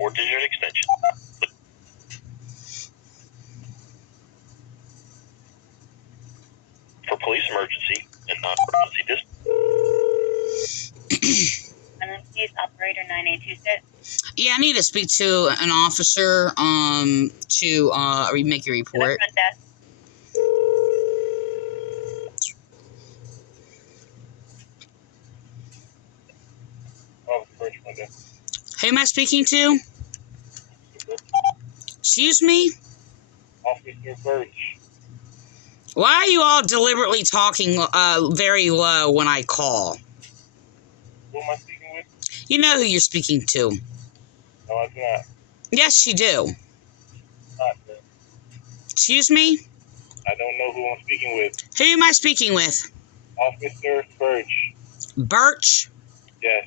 4-digit extension. For police emergency and non-emergency Vineland Police Operator 9826. Yeah, I need to speak to an officer to make a report. Front desk. Who am I speaking to? Excuse me? Officer Birch. Why are you all deliberately talking very low when I call? Who am I speaking with? You know who you're speaking to. No, I do not. Yes, you do. Not, sir. Excuse me? I don't know who I'm speaking with. Who am I speaking with? Officer Birch. Birch? Yes.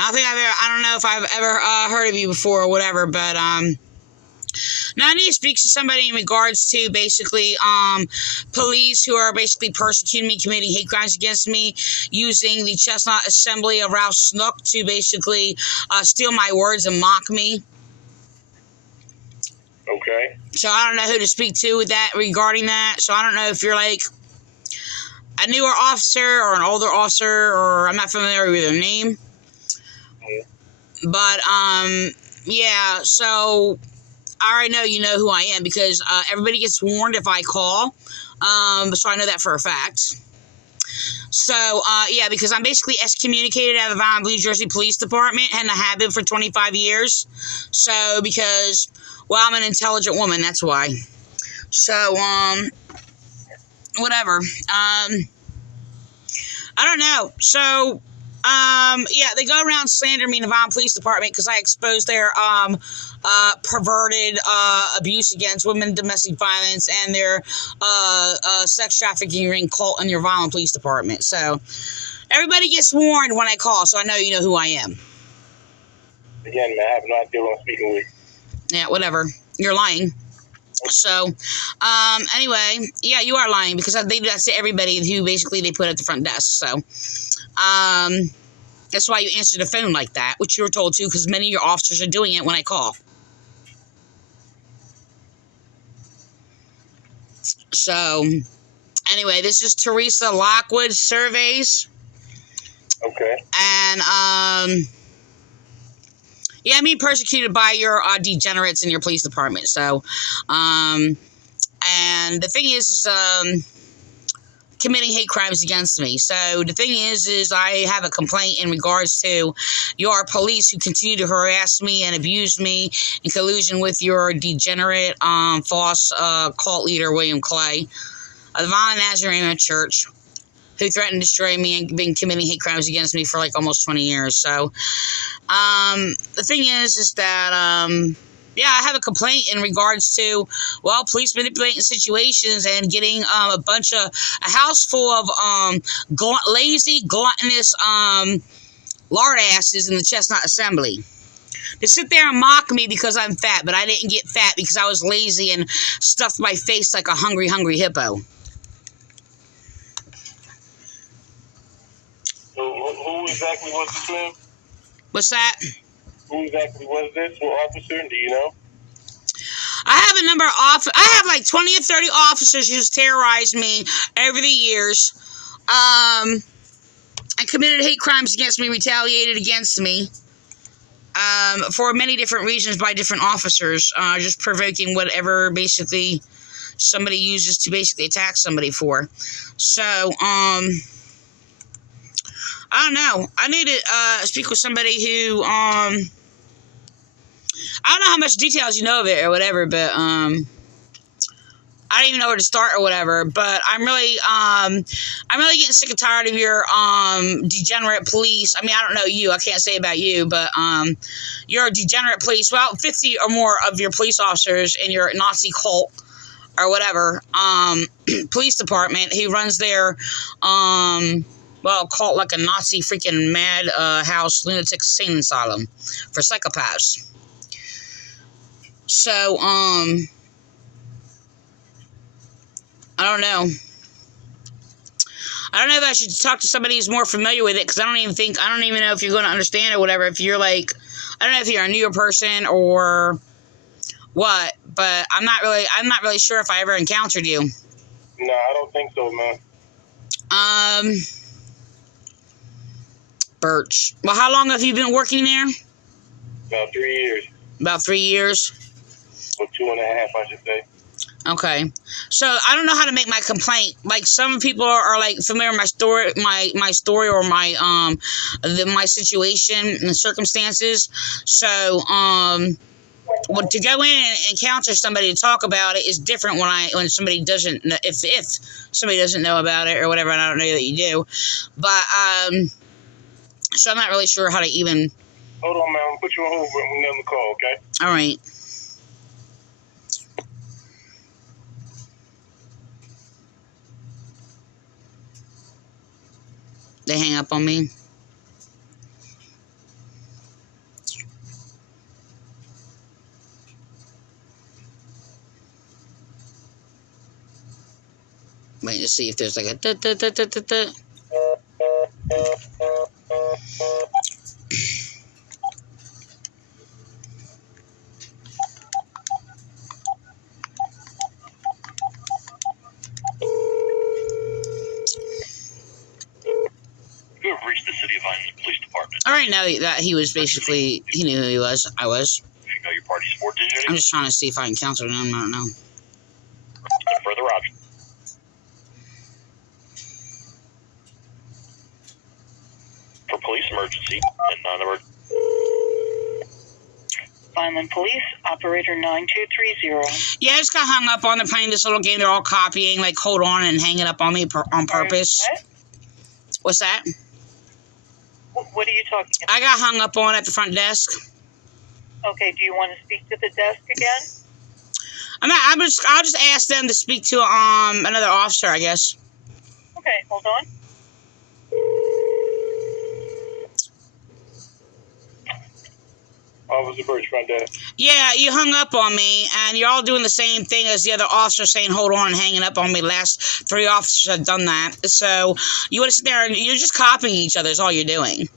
I don't know if I've ever heard of you before or whatever, but now I need to speak to somebody in regards to basically police who are basically persecuting me, committing hate crimes against me, using the Chestnut Assembly of Ralph Snook to basically steal my words and mock me. Okay. So I don't know who to speak to with that regarding that. So I don't know if you're like a newer officer or an older officer, or I'm not familiar with their name. But, yeah, so I already know you know who I am because everybody gets warned if I call. So I know that for a fact. So, yeah, because I'm basically excommunicated out of the Vineland, New Jersey Police Department, and I have been for 25 years. So, because, well, I'm an intelligent woman, that's why. So, whatever. I don't know. So, yeah, they go around slandering me in the Vineland Police Department because I exposed their, perverted, abuse against women, domestic violence, and their, sex trafficking ring cult in your Vineland Police Department. So, everybody gets warned when I call, so I know you know who I am. Again, man, I have no idea who I'm speaking with. Yeah, whatever. You're lying. So, anyway, yeah, you are lying because they do that to everybody who basically they put at the front desk. So, that's why you answer the phone like that, which you were told to, because many of your officers are doing it when I call. So, anyway, this is Teresa Lockwood Surveys. Okay. And, yeah, I'm being persecuted by your degenerates in your police department. So, and the thing is committing hate crimes against me. So the thing is I have a complaint in regards to your police who continue to harass me and abuse me in collusion with your degenerate, false cult leader, William Clay, of the Vineland Nazarene Church, who threatened to destroy me and been committing hate crimes against me for like almost 20 years. So, the thing is that, yeah, I have a complaint in regards to, well, police manipulating situations and getting a house full of lazy, gluttonous lard asses in the Chestnut Assembly. They sit there and mock me because I'm fat, but I didn't get fat because I was lazy and stuffed my face like a hungry, hungry hippo. So who exactly was this man? What's that? Who exactly was this? What officer? Do you know? I have a number of I have like 20 or 30 officers who's terrorized me over the years. And committed hate crimes against me, retaliated against me. For many different reasons by different officers. Just provoking whatever basically somebody uses to basically attack somebody for. So, I don't know. I need to speak with somebody who, I don't know how much details you know of it or whatever, but I don't even know where to start or whatever. But I'm really getting sick and tired of your degenerate police. I mean, I don't know you. I can't say about you, but you're a degenerate police. Well, 50 or more of your police officers in your Nazi cult or whatever police department who runs their cult like a Nazi freaking mad house lunatic insane asylum for psychopaths. So, I don't know. I don't know if I should talk to somebody who's more familiar with it, because I don't even know if you're going to understand or whatever. If you're like, I don't know if you're a newer person or what, but I'm not really sure if I ever encountered you. No, I don't think so, man. Birch. Well, how long have you been working there? About 3 years. About 3 years? Or 2.5, I should say. Okay. So I don't know how to make my complaint. Like, some people are like familiar with my story, my story, or my situation and the circumstances. So well, to go in and encounter somebody to talk about it is different when somebody doesn't know, if somebody doesn't know about it or whatever, and I don't know that you do. But so I'm not really sure how to even. Hold on, man. I'll put you on hold when we call, okay? All right. They hang up on me. Wait to see if there's like a da. You have reached the City of Vineland Police Department. All right, now that he was basically, he knew who he was. I was. If you know your party's 4-digit, I'm just trying to see if I can counter him. I don't know. further options. For police emergency and non-emergency. Vineland Police, operator 9230. Yeah, I just got hung up on. They're playing this little game. They're all copying, like, hold on and hanging up on me on purpose. What? What's that? What are you talking about? I got hung up on at the front desk. Okay, do you want to speak to the desk again? I'll just ask them to speak to another officer, I guess. Okay, hold on. Officer Birch, front desk. Yeah, you hung up on me, and you're all doing the same thing as the other officer, saying hold on and hanging up on me. Last 3 officers have done that. So you want to sit there and you're just copying each other is all you're doing.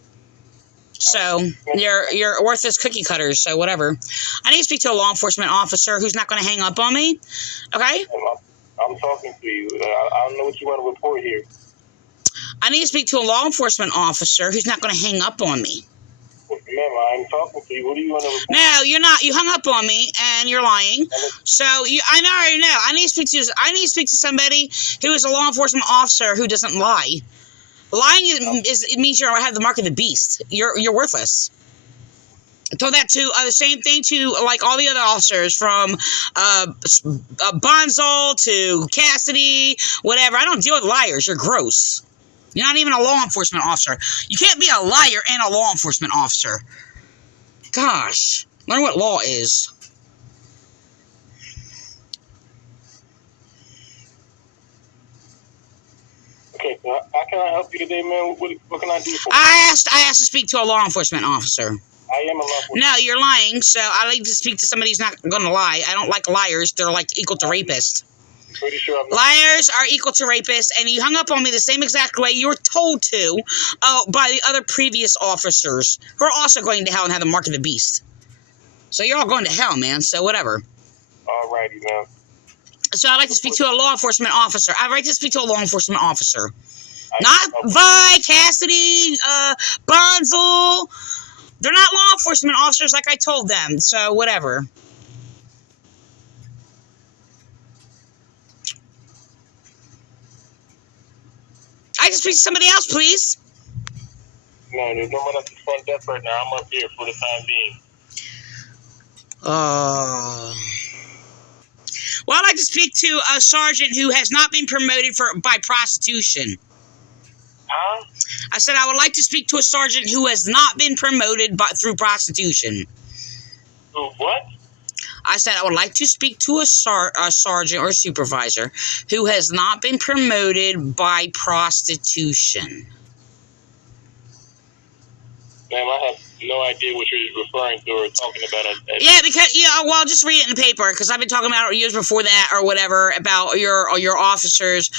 So you're worthless cookie cutters, so whatever. I need to speak to a law enforcement officer who's not going to hang up on me, okay? I'm talking to you. I don't know what you want to report here. I need to speak to a law enforcement officer who's not going to hang up on me. Remember, I'm talking to you. What do you want to report? No, you're not. You hung up on me, and you're lying. So I already know. I need to speak to somebody who is a law enforcement officer who doesn't lie. Lying it means you have the mark of the beast. You're worthless. I told that to the same thing to like all the other officers from Bonzel to Cassidy, whatever. I don't deal with liars. You're gross. You're not even a law enforcement officer. You can't be a liar and a law enforcement officer. Gosh, learn what law is. Okay, so how can I help you today, man? What can I do for you? I asked to speak to a law enforcement officer. I am a law enforcement. No, you're lying. So I like to speak to somebody who's not going to lie. I don't like liars. They're like equal to rapists. Pretty sure I'm not. Liars are equal to rapists, and you hung up on me the same exact way you were told to by the other previous officers who are also going to hell and have the mark of the beast. So you're all going to hell, man. So whatever. Alrighty, man. So I'd like to speak to a law enforcement officer. I'd like to speak to a law enforcement officer. Not Vi, Cassidy, Bonzel. They're not law enforcement officers like I told them. So whatever. I can speak to somebody else, please. No, there's no one at the front desk right now. I'm up here for the time being. Well, I'd like to speak to a sergeant who has not been promoted by prostitution. Huh? I said I would like to speak to a sergeant who has not been promoted through prostitution. What? I said I would like to speak to a sergeant or supervisor who has not been promoted by prostitution. Ma'am, I have no idea what you're referring to or talking about. Yeah, because well, just read it in the paper because I've been talking about it years before that or whatever about your officers.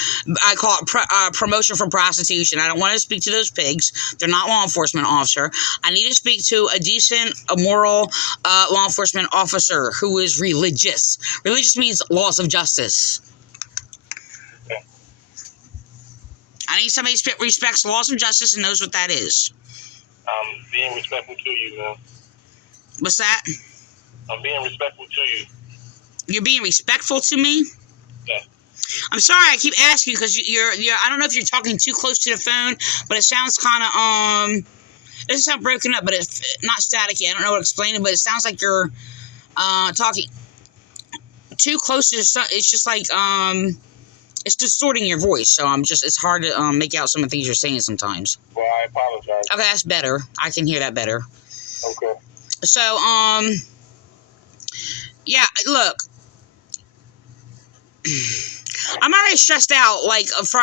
I call it promotion from prostitution. I don't want to speak to those pigs. They're not law enforcement officer. I need to speak to a decent, a moral law enforcement officer who is religious. Religious means laws of justice. Okay. I need somebody who respects laws of justice and knows what that is. I'm being respectful to you, man. What's that? I'm being respectful to you. You're being respectful to me? Yeah. I'm sorry I keep asking you because you're I don't know if you're talking too close to the phone, but it sounds kind of it doesn't sound broken up, but it's not staticky. I don't know how to explain it, but it sounds like you're talking too close to it's just like it's distorting your voice, so it's hard to make out some of the things you're saying sometimes. Well, I apologize. Okay, that's better. I can hear that better. Okay. So, yeah, look, I'm already stressed out, like, for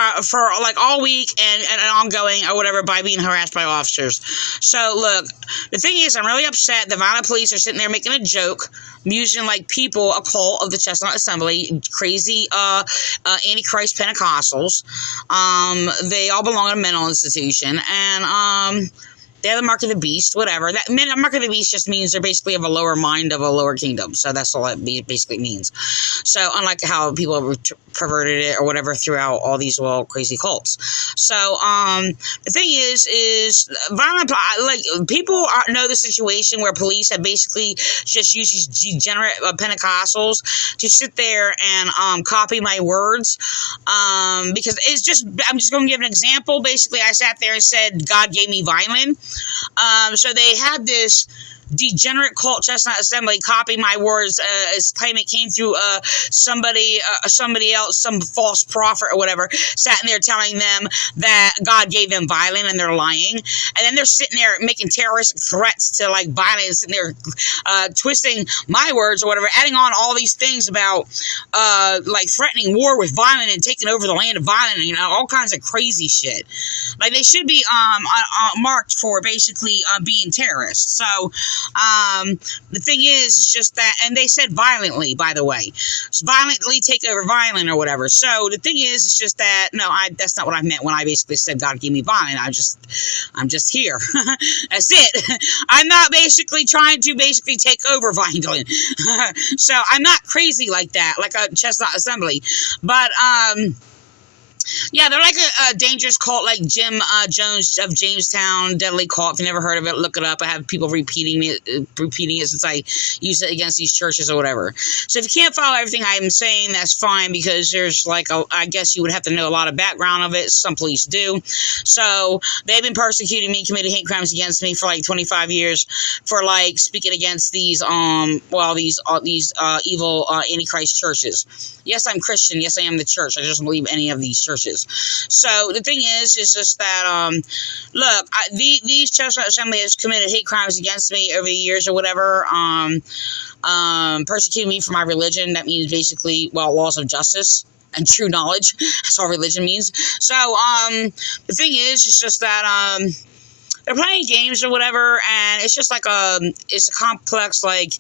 like, all week and ongoing or whatever by being harassed by officers. So, look, the thing is, I'm really upset. The Vineland Police are sitting there making a joke, using, like, people, a cult of the Chestnut Assembly, crazy, Antichrist Pentecostals. They all belong in a mental institution, and, they're the mark of the beast, whatever. That mark of the beast just means they're basically of a lower mind of a lower kingdom. So that's all that basically means. So unlike how people have perverted it or whatever throughout all these crazy cults. So the thing is violent, like people know the situation where police have basically just used these degenerate Pentecostals to sit there and copy my words. Because it's just, I'm just going to give an example. Basically, I sat there and said, God gave me Vineland. So they had this degenerate cult Chestnut Assembly copy my words, claim it came through somebody else, some false prophet or whatever, sat in there telling them that God gave them Vineland, and they're lying. And then they're sitting there making terroristic threats to like Vineland, sitting there twisting my words or whatever, adding on all these things about like threatening war with Vineland and taking over the land of Vineland, you know, all kinds of crazy shit. Like they should be marked for basically being terrorists. So the thing is, it's just that, and they said violently, by the way, so violently take over Vineland or whatever. So the thing is, it's just that, no, that's not what I meant when I basically said God gave me Vineland. I'm just here. That's it. I'm not basically trying to basically take over Vineland. So I'm not crazy like that, like a Chestnut Assembly. But, yeah, they're like a dangerous cult like Jim Jones of Jamestown, deadly cult. If you never heard of it, look it up. I have people repeating it since I use it against these churches or whatever. So if you can't follow everything I'm saying, that's fine, because there's like, I guess you would have to know a lot of background of it. Some police do. So they've been persecuting me, committing hate crimes against me for like 25 years for like speaking against these evil Antichrist churches. Yes, I'm Christian. Yes, I am the church. I just don't believe any of these churches. So the thing is just that, look, these Chestnut Assembly has committed hate crimes against me over the years or whatever, persecuting me for my religion. That means basically, well, laws of justice and true knowledge. That's all religion means. So, the thing is, it's just that, they're playing games or whatever, and it's just like it's a complex, like,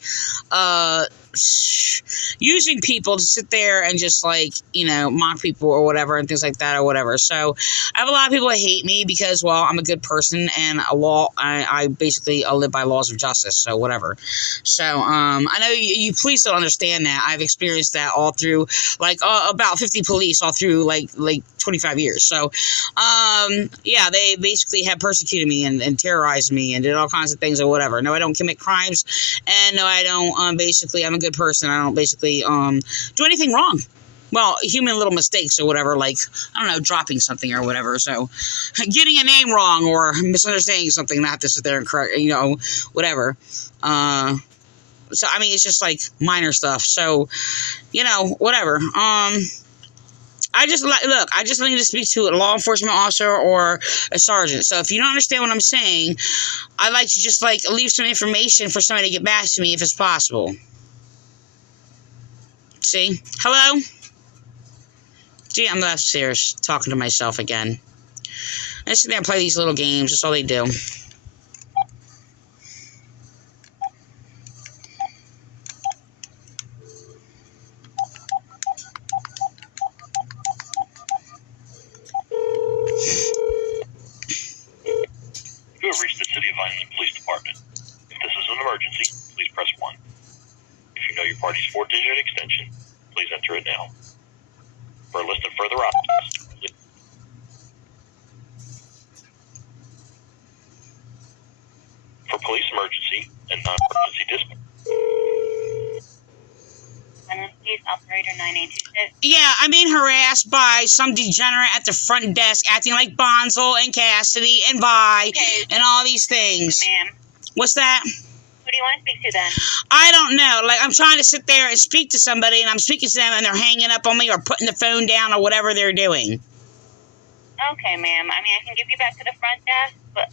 using people to sit there and just like, you know, mock people or whatever and things like that or whatever. So I have a lot of people that hate me because, well, I'm a good person and I basically live by laws of justice, so whatever. So I know you police don't understand that. I've experienced that all through like about 50 police all through like 25 years. So yeah, they basically have persecuted me and terrorized me and did all kinds of things or whatever. No, I don't commit crimes, and no, I don't basically, I'm a good person. I don't basically do anything wrong. Well, human little mistakes or whatever, like, I don't know, dropping something or whatever. So getting a name wrong or misunderstanding something, and I have to sit there and correct, you know, whatever. So I mean, it's just like minor stuff. So, you know, whatever. I just need to speak to a law enforcement officer or a sergeant. So if you don't understand what I'm saying, I'd like to just like leave some information for somebody to get back to me if it's possible. See? Hello? Gee, I'm upstairs talking to myself again. I sit there and play these little games. That's all they do. party's 4-digit extension, please enter it now. For a list of further options, for police emergency and non-emergency dispatch. Vineland Police, operator 9826. Yeah, I'm being harassed by some degenerate at the front desk acting like Bonzel and Cassidy and Vi and all these things. Ma'am, What's that? who do you want to speak to then? I don't know. Like, I'm trying to sit there and speak to somebody, and I'm speaking to them, and they're hanging up on me or putting the phone down or whatever they're doing. Okay, ma'am. I mean, I can give you back to the front desk, but,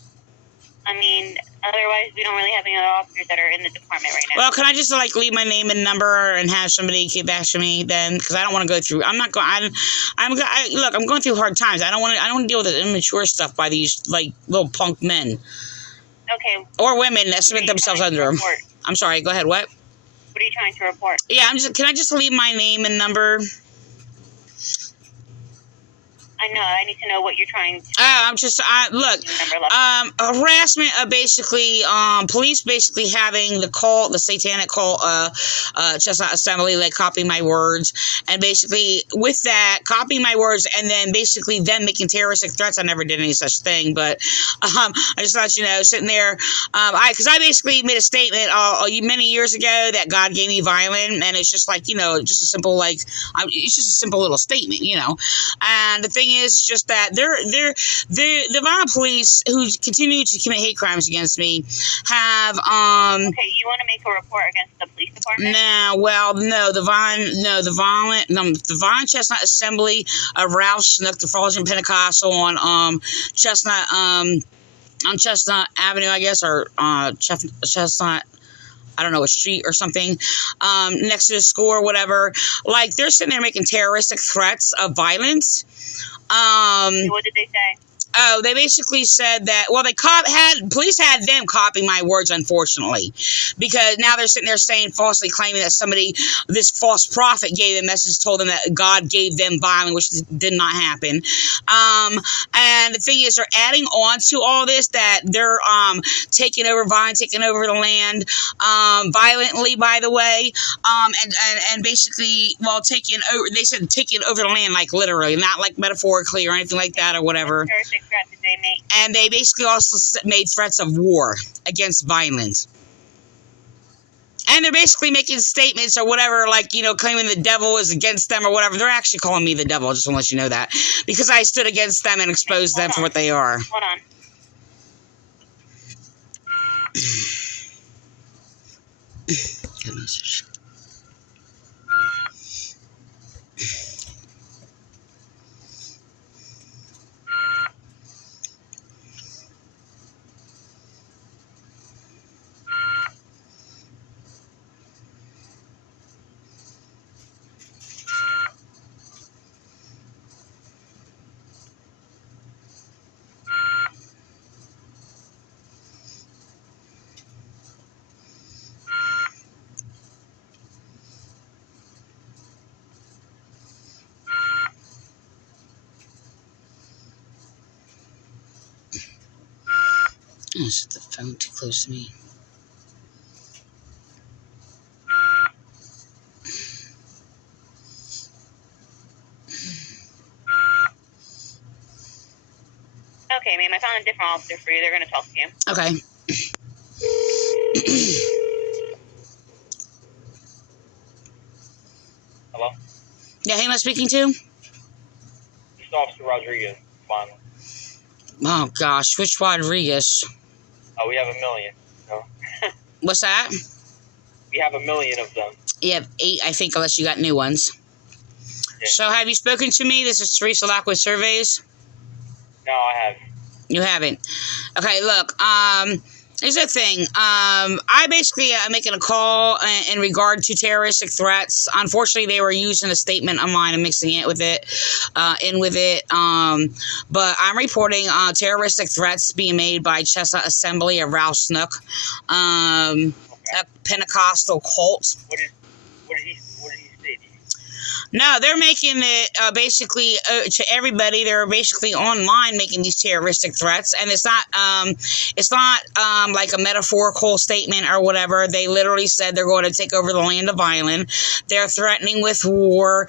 I mean, otherwise we don't really have any other officers that are in the department right now. Well, can I just, like, leave my name and number and have somebody get back to me then? Because I don't want to go through... I'm not going... Look, I'm going through hard times. I don't want to deal with this immature stuff by these, like, little punk men. Okay. Or women that submit themselves under them. I'm sorry, go ahead, what? What are you trying to report? Yeah, can I just leave my name and number? I know. I need to know what you're trying to... Look, harassment of basically, police basically having the satanic cult, Chestnut Assembly, like, copy my words, and basically, with that, copy my words, and then basically them making terroristic threats. I never did any such thing, but, I just thought, sitting there, because I basically made a statement, many years ago that God gave me Vineland, and it's just like, just a simple, like, it's just a simple little statement, and the thing is just that the Vineland Police, who continue to commit hate crimes against me, have Okay, you want to make a report against the police department? the Vineland Chestnut Assembly of Ralph Snook, the Fulton Pentecostal on Chestnut Avenue, I guess, or Chestnut, I don't know, a street or something, next to the school or whatever. Like, they're sitting there making terroristic threats of violence. What did they say? Oh, they basically said that, well, police had them copy my words, unfortunately, because now they're sitting there falsely claiming that this false prophet gave them a message, told them that God gave them violence, which did not happen. And the thing is, they're adding on to all this that they're, taking over the land, violently, by the way, and basically, well, they said taking over the land, like, literally, not like metaphorically or anything like that or whatever. Threat did they make? And they basically also made threats of war against Vineland. And they're basically making statements or whatever, like, claiming the devil is against them or whatever. They're actually calling me the devil, I just want to let you know that. Because I stood against them and exposed them for what they are. Hold on. Good message. I set the phone too close to me. Okay, ma'am, I found a different officer for you. They're going to talk to you. Okay. Hello? Yeah, who am I speaking to? This is Officer Rodriguez, Vineland. Oh, gosh, which Rodriguez? We have 1 million. No? What's that? We have 1 million of them. You have 8, I think, unless you got new ones. Yeah. So, have you spoken to me? This is Teresa Lockwood Surveys. No, I haven't. You haven't. Okay, look, here's the thing. I basically am making a call in regard to terroristic threats. Unfortunately, they were using a statement of mine and mixing it with it, but I'm reporting terroristic threats being made by Chestnut Assembly of Ralph Snook, a Pentecostal cult. What did he say to you? No, they're making it basically to everybody. They're basically online making these terroristic threats, and it's not like a metaphorical statement or whatever. They literally said they're going to take over the land of Vineland. They're threatening with war.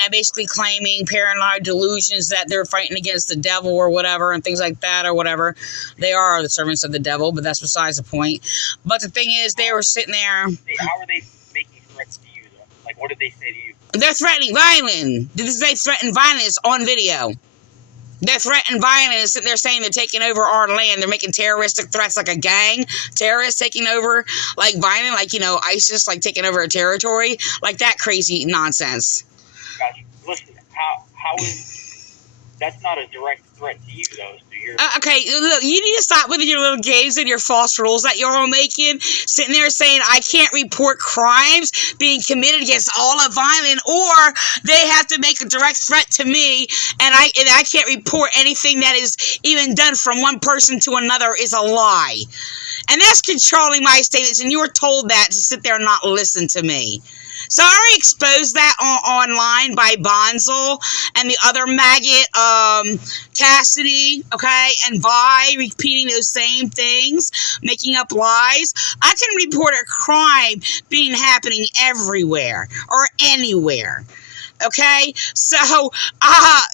And basically claiming paranoid delusions that they're fighting against the devil or whatever and things like that or whatever. They are the servants of the devil, but that's besides the point. But the thing is, they were sitting there. How are they making threats to you, though? Like, what did they say to you? They're threatening Vineland. They threaten violence on video. They're threatening violence, and they're saying they're taking over our land. They're making terroristic threats like a gang. Terrorists taking over, like Vineland, like, ISIS, like taking over a territory. Like that crazy nonsense. Gotcha. Listen, how is... That's not a direct threat to you, though. So you're... Okay, look, you need to stop with your little games and your false rules that you're all making. Sitting there saying, I can't report crimes being committed against all of Vineland, or they have to make a direct threat to me, and I can't report anything that is even done from one person to another is a lie. And that's controlling my statements, and you were told that to sit there and not listen to me. So I already exposed that online by Bonzel and the other maggot, Cassidy, okay, and Vi repeating those same things, making up lies. I can report a crime being happening everywhere or anywhere. Okay, so,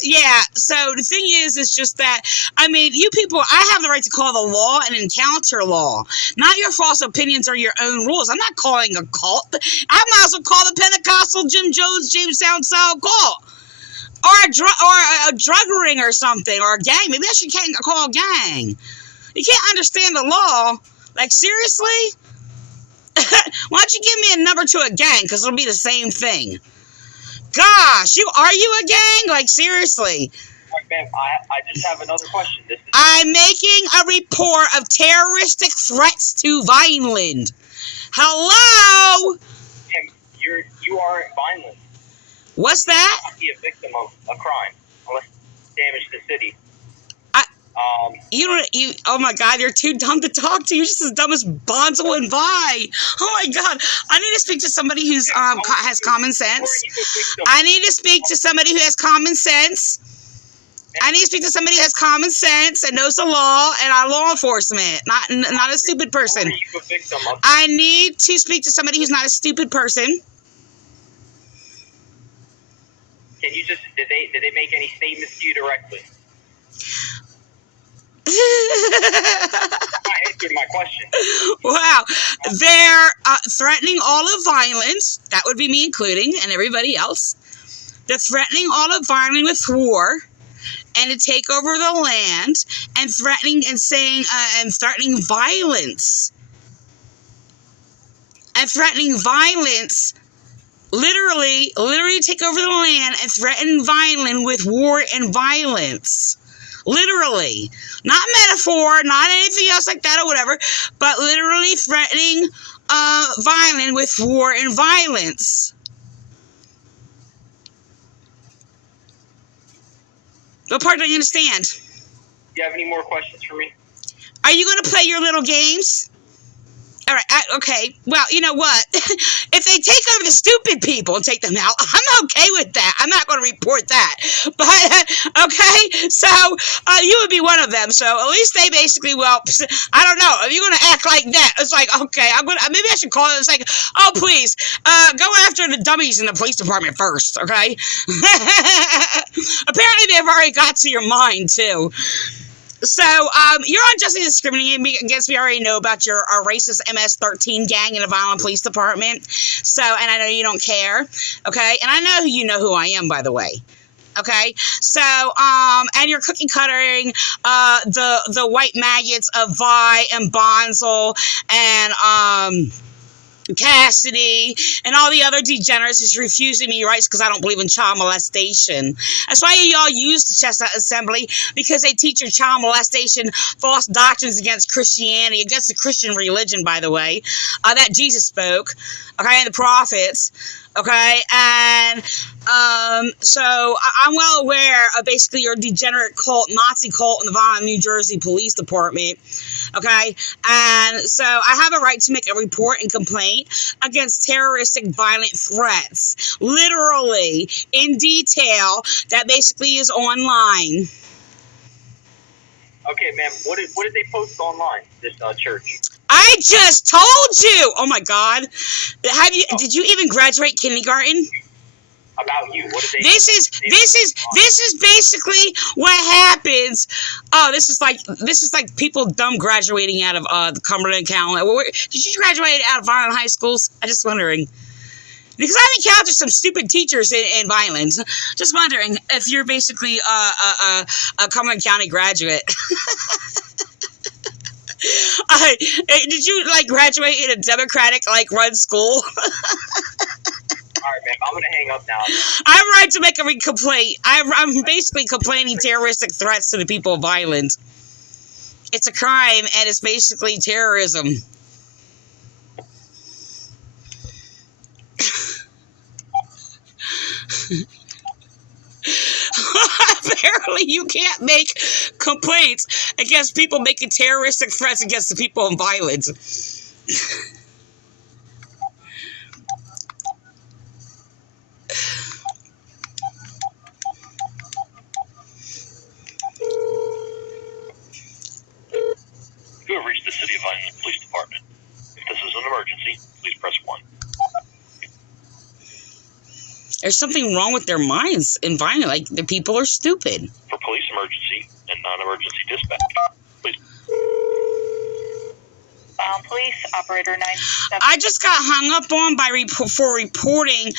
yeah, so the thing is just that, you people, I have the right to call the law an encounter law, not your false opinions or your own rules. I'm not calling a cult. I might as well call the Pentecostal Jim Jones, Jamestown style cult, or a drug ring or something, or a gang. Maybe I should call a gang. You can't understand the law. Like, seriously? Why don't you give me a number to a gang, because it'll be the same thing. Gosh, are you a gang? Like, seriously. Right, ma'am, I just have another question. I'm making a report of terroristic threats to Vineland. Hello? Ma'am, you are in Vineland. What's that? You can't be a victim of a crime unless it's damage to the city. Oh my God, you're too dumb to talk to. You're just as dumb as Bonzo and Vi. Oh my God, I need to speak to somebody who's has common sense. I need to speak to somebody who has common sense. I need to speak to somebody who has common sense and knows the law and our law enforcement, not a stupid person. I need to speak to somebody who's not a stupid person. Can you just did they make any statements to you directly? I answered my question. Wow. They're threatening all of Vineland. That would be me including, and everybody else. They're threatening all of Vineland with war and to take over the land, and threatening and saying and threatening violence. And threatening violence. Literally take over the land and threaten Vineland with war and violence. Literally. Not metaphor, not anything else like that or whatever, but literally threatening Vineland with war and violence. What part don't you understand? Do you have any more questions for me? Are you going to play your little games? All right, okay. Well, you know what? If they take over the stupid people and take them out, I'm okay with that. I'm not going to report that. But, okay, so you would be one of them. So at least they basically, well, I don't know. If you're going to act like that, it's like, okay, maybe I should call it. It's like, oh, please, go after the dummies in the police department first, okay? Apparently they've already got to your mind, too. So, you're unjustly discriminating against me. I already know about your racist MS-13 gang in the Vineland Police Department. So, and I know you don't care, okay? And I know you know who I am, by the way. Okay? So, and you're cookie cuttering the white maggots of Vi and Bonzel and Cassidy and all the other degenerates who's refusing me rights because I don't believe in child molestation. That's why y'all use the Chestnut Assembly, because they teach your child molestation false doctrines against Christianity, against the Christian religion, by the way, that Jesus spoke, okay, and the prophets, Okay, and so I'm well aware of basically your degenerate cult, Nazi cult in the Vineland, New Jersey Police Department. Okay, and so I have a right to make a report and complaint against terroristic violent threats, literally in detail, that basically is online. Okay, ma'am. What did they post online? This church. I just told you. Oh my God, did you even graduate kindergarten? About you. What did they? This is basically what happens. Oh, this is like people dumb graduating out of the Cumberland County. Did you graduate out of Vineland high schools? I'm just wondering. Because I've encountered some stupid teachers in Vineland. Just wondering if you're basically a Cumberland County graduate. Did you graduate in a Democratic run school? All right, ma'am. I'm gonna hang up now. I'm right to make a complaint. I'm basically complaining terroristic threats to the people of Vineland. It's a crime, and it's basically terrorism. Apparently, you can't make complaints against people making terroristic threats against the people in Vineland. You have reached the City of Vineland Police Department. If this is an emergency, please press 1. There's something wrong with their minds in Vineland. The people are stupid. For police emergency and non-emergency dispatch, please. Police operator 97. I just got hung up on for reporting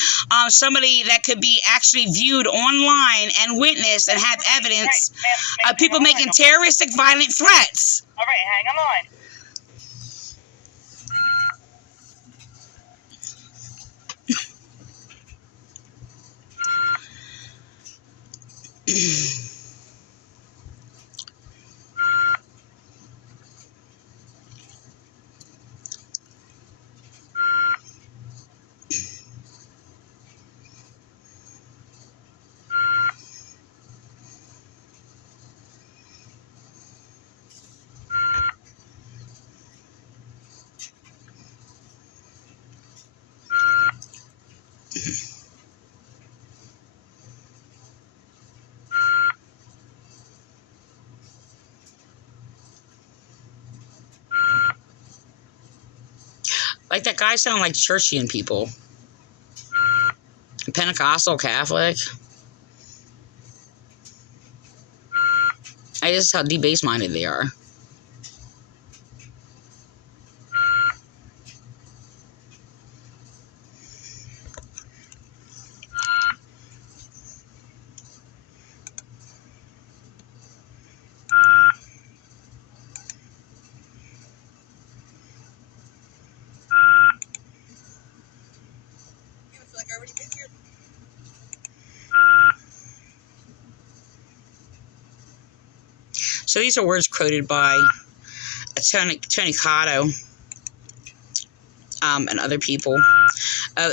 somebody that could be actually viewed online and witnessed and have evidence of people making terroristic violent threats. All right, hang on the line. Like that guy sounded like churchian people. Pentecostal, Catholic. I just how debase-minded they are. So these are words quoted by Tony Cotto and other people.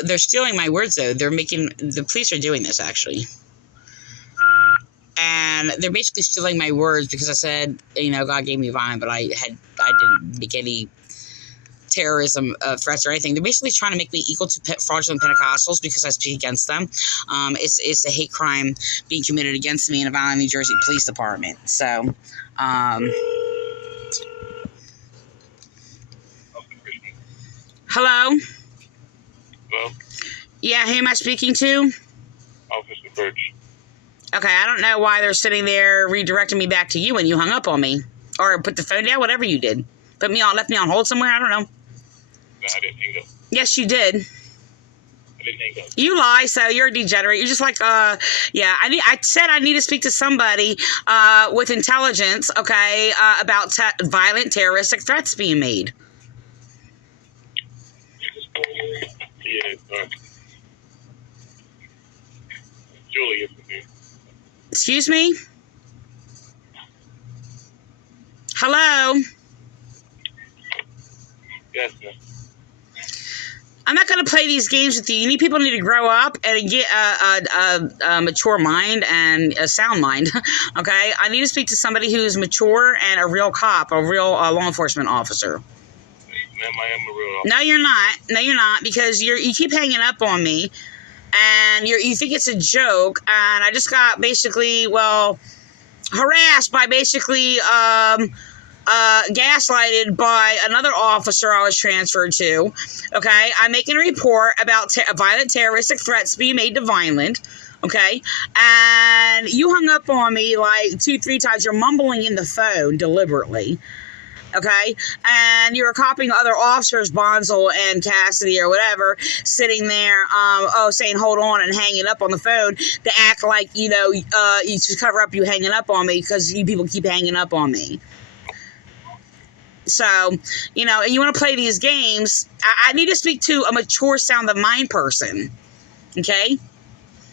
They're stealing my words, though. The police are doing this, actually. And they're basically stealing my words because I said, God gave me Vine, but I didn't make any terrorism threats or anything. They're basically trying to make me equal to fraudulent Pentecostals because I speak against them. It's a hate crime being committed against me in the Vineland, New Jersey Police Department. So, hello? Hello? Yeah, who am I speaking to? Officer Birch. Okay, I don't know why they're sitting there redirecting me back to you when you hung up on me. Or put the phone down, whatever you did. Left me on hold somewhere, I don't know. No, I didn't hang up. Yes, you did. I didn't hang up. You lie, so you're a degenerate. You're just like, I said I need to speak to somebody with intelligence, okay, about violent terroristic threats being made. Yeah, Julie is with me. Excuse me? Hello? Yes, sir. I'm not going to play these games with you. You people need to grow up and get a mature mind and a sound mind, okay? I need to speak to somebody who's mature and a real cop, a real law enforcement officer. Ma'am, I am a real officer. No, you're not. No, you're not, because you keep hanging up on me, and you think it's a joke, and I just got basically, well, harassed by basically gaslighted by another officer I was transferred to. Okay, I'm making a report about violent terroristic threats being made to Vineland. Okay, and you hung up on me like 2-3 times. You're mumbling in the phone deliberately. Okay, and you were copying other officers, Bonzel and Cassidy or whatever, sitting there, saying hold on and hanging up on the phone to act like, you should cover up you hanging up on me because you people keep hanging up on me. So, and you want to play these games, I need to speak to a mature sound of mind person, okay?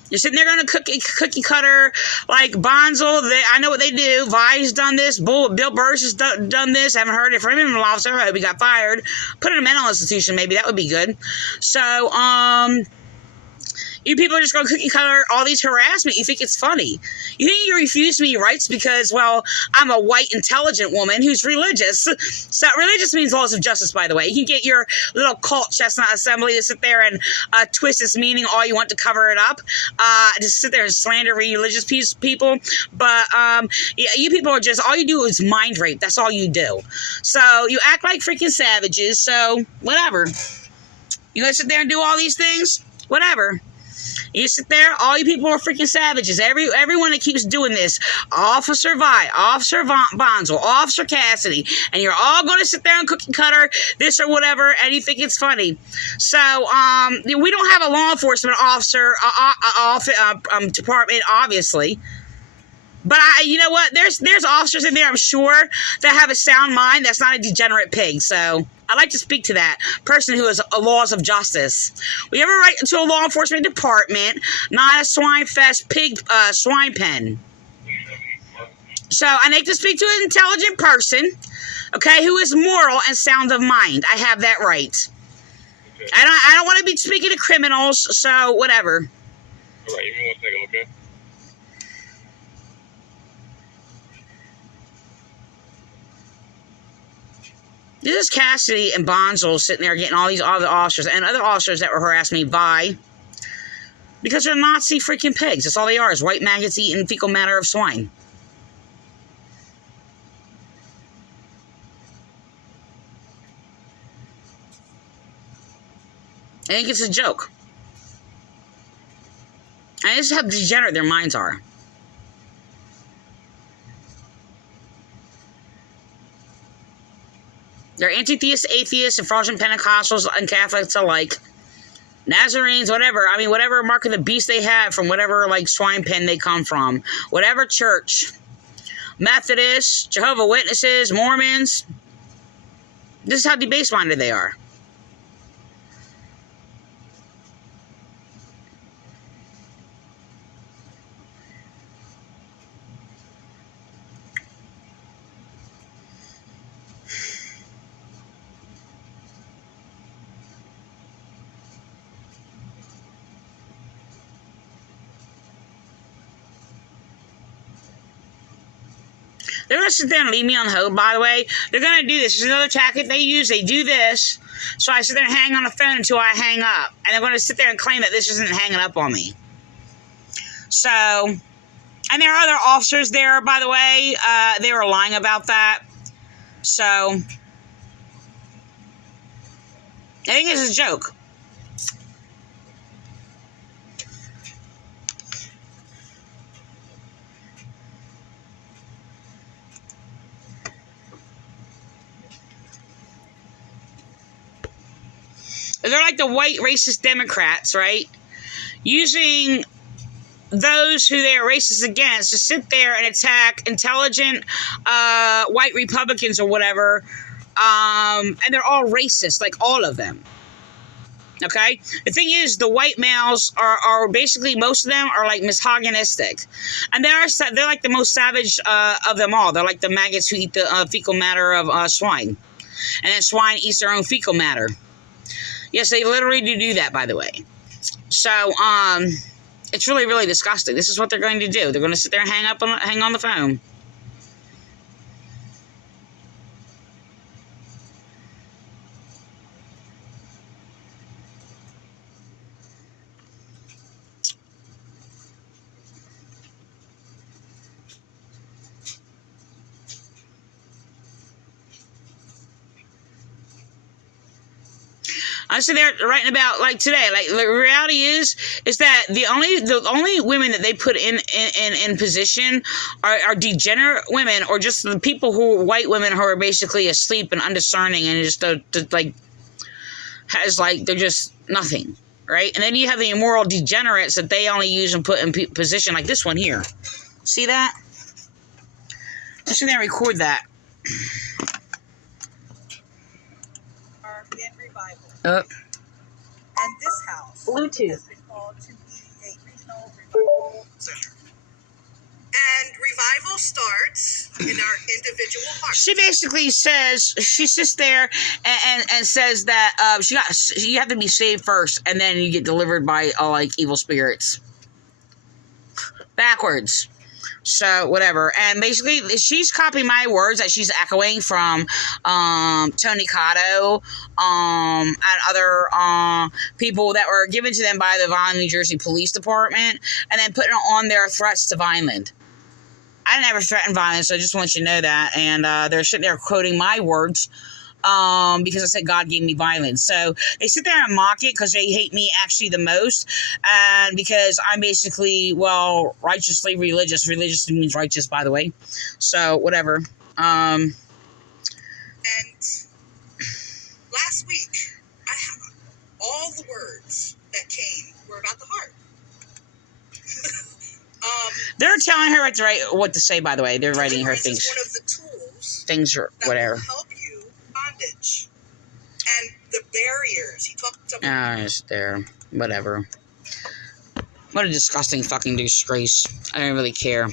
You're sitting there going to cookie cutter like Bonzel. I know what they do. Vi's done this. Bill Burris has done this. I haven't heard it from him. Officer. I hope he got fired. Put in a mental institution, maybe. That would be good. So, you people are just going to cookie cutter all these harassment. You think it's funny. You think you refuse me rights because, well, I'm a white, intelligent woman who's religious. So religious means laws of justice, by the way. You can get your little cult Chestnut Assembly to sit there and twist its meaning all you want to cover it up. Just sit there and slander religious people. But you people are just, all you do is mind rape. That's all you do. So you act like freaking savages. So whatever. You guys sit there and do all these things? Whatever. You sit there, all you people are freaking savages. Everyone that keeps doing this, Officer Vi, Officer Bonzel, Officer Cassidy, and you're all going to sit there and cookie cutter this or whatever, and you think it's funny. So, we don't have a law enforcement officer department, obviously. But you know what? There's officers in there, I'm sure, that have a sound mind that's not a degenerate pig. So I'd like to speak to that person who has laws of justice. We have a right to a law enforcement department, not a swine fest pig swine pen. So I need to speak to an intelligent person, okay, who is moral and sound of mind. I have that right. Okay. I don't want to be speaking to criminals. So whatever. All right, give me 1 second, okay? This is Cassidy and Bonzel sitting there getting all these other officers and other officers that were harassing me by, because they're Nazi freaking pigs. That's all they are, is white maggots eating fecal matter of swine. I think it's a joke. And this is how degenerate their minds are. They're anti-theists, atheists, and fraudulent Pentecostals and Catholics alike. Nazarenes, whatever. I mean, whatever mark of the beast they have from whatever, like, swine pen they come from. Whatever church. Methodists, Jehovah's Witnesses, Mormons. This is how debased-minded they are. They're going to sit there and leave me on hold, by the way. They're going to do this. There's another tactic they use. They do this. So I sit there and hang on the phone until I hang up. And they're going to sit there and claim that this isn't hanging up on me. So, and there are other officers there, by the way. They were lying about that. So, I think it's a joke. They're like the white racist Democrats, right? Using those who they are racist against to sit there and attack intelligent white Republicans or whatever. And they're all racist, like all of them. Okay? The thing is, the white males are basically, most of them are like misogynistic. And they're like the most savage of them all. They're like the maggots who eat the fecal matter of swine. And then swine eats their own fecal matter. Yes, they literally do that, by the way. So, it's really, really disgusting. This is what they're going to do. They're going to sit there and hang on the phone. I sit there writing about like today. Like the reality is that the only women that they put in position are degenerate women, or just the people who are white women who are basically asleep and undiscerning and just like has like they're just nothing, right? And then you have the immoral degenerates that they only use and put in position, like this one here. See that? Let's sit there and record that. And this house Bluetooth has been called to be a regional revival center. And revival starts in our individual hearts. She basically says, she sits there and says that you have to be saved first, and then you get delivered by like evil spirits. Backwards. So, whatever. And basically, she's copying my words that she's echoing from Tony Cotto and other people that were given to them by the Vineland, New Jersey Police Department, and then putting on their threats to Vineland. I never threatened violence, so I just want you to know that. And they're sitting there quoting my words because I said God gave me violence. So they sit there and mock it because they hate me actually the most. And because I'm basically, well, righteously religious. Religious means righteous, by the way. So, whatever. And last week, all the words that came were about the heart. They're telling her what to say, by the way. They're writing her things. One of the tools things or that whatever. will help you bondage and the barriers. He talked about. It's there. Whatever. What a disgusting fucking disgrace. I don't really care.